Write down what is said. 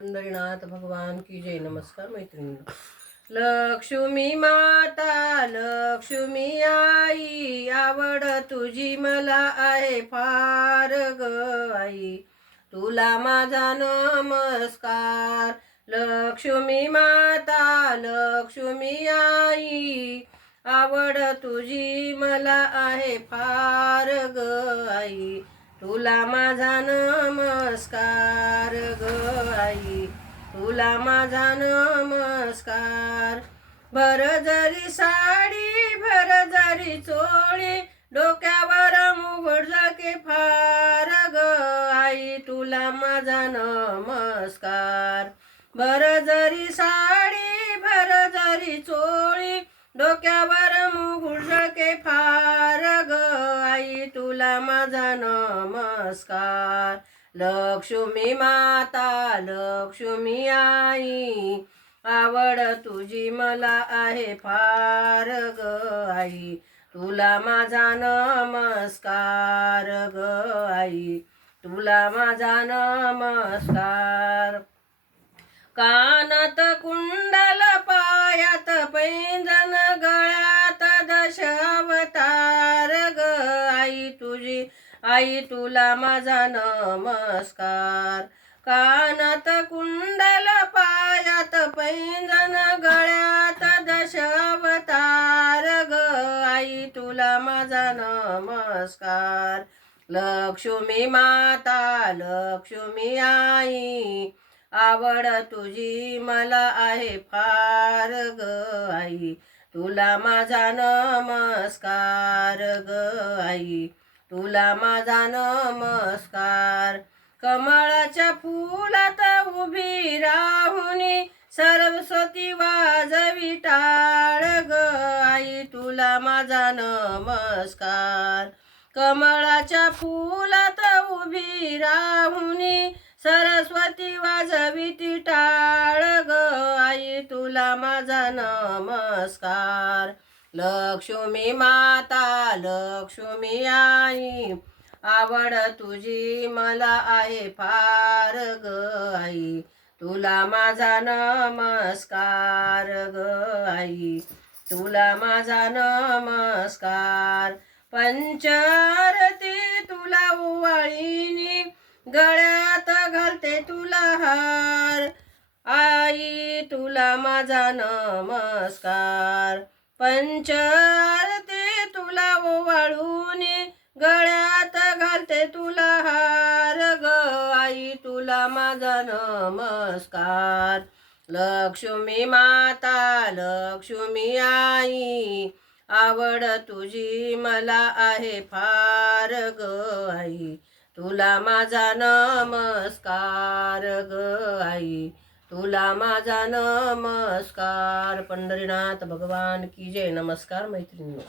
पंढरीनाथ भगवान की जय. नमस्कार मैत्रिणी. लक्ष्मी माता लक्ष्मी आई, आवड तुझी मला आहे फार ग आई, तुला माझा नमस्कार. लक्ष्मी माता लक्ष्मी आई, आवड तुझी मला आहे फार ग आई, तुला माझा नमस्कार ग आई, तुला माझा नमस्कार. भर जरी साडी भर जरी चोळी, डोक्यावर मुकुट झळके फार ग आई, तुला माझा नमस्कार. भर जरी साडी भर जरी चोळी, डोक्यावर मुकुट झळके फार ग आई, तुला माझा नमस्कार. लक्ष्मी माता लक्ष्मी आई, आवड तुझी मला आहे फार ग आई, तुला माझा नमस्कार ग आई, तुला माझा नमस्कार. कानात कुंडल पायात पैंजण, गळ्यात दशावतार ग आई तुझी आई, तुला माझा नमस्कार. कानात कुंडल पायात पैंजण, गळ्यात दशावतार ग आई, तुला माझा नमस्कार. लक्ष्मी माता लक्ष्मी आई, आवड तुझी मला आहे फार ग आई, तुला माझा नमस्कार ग आई, तुला माझा नमस्कार. कमळाच्या फुलात उभी राहुनी, सरस्वती वाजवी टाळ ग आई, तुला माझा नमस्कार. कमळाच्या फुलात उभी राहुनी, सरस्वती वाजवी टाळ ग आई, तुला माझा नमस्कार. लक्ष्मी माता लक्ष्मी आई, आवड तुझी मला आहे फार ग आई, तुला माझा नमस्कार ग आई, तुला माझा नमस्कार. पंचारती तुला ओवाळीनी, गळ्यात घालते तुला हार आई, तुला माझा नमस्कार. पंचारती तुला ओवाळूनी, गळ्यात घालते तुला हार ग आई, तुला माझा नमस्कार. लक्ष्मी माता लक्ष्मी आई, आवड तुझी मला आहे फार ग आई, तुला माझा नमस्कार ग आई, तुला माझा नमस्कार. पंढरीनाथ भगवान की जय. नमस्कार मैत्रिणी.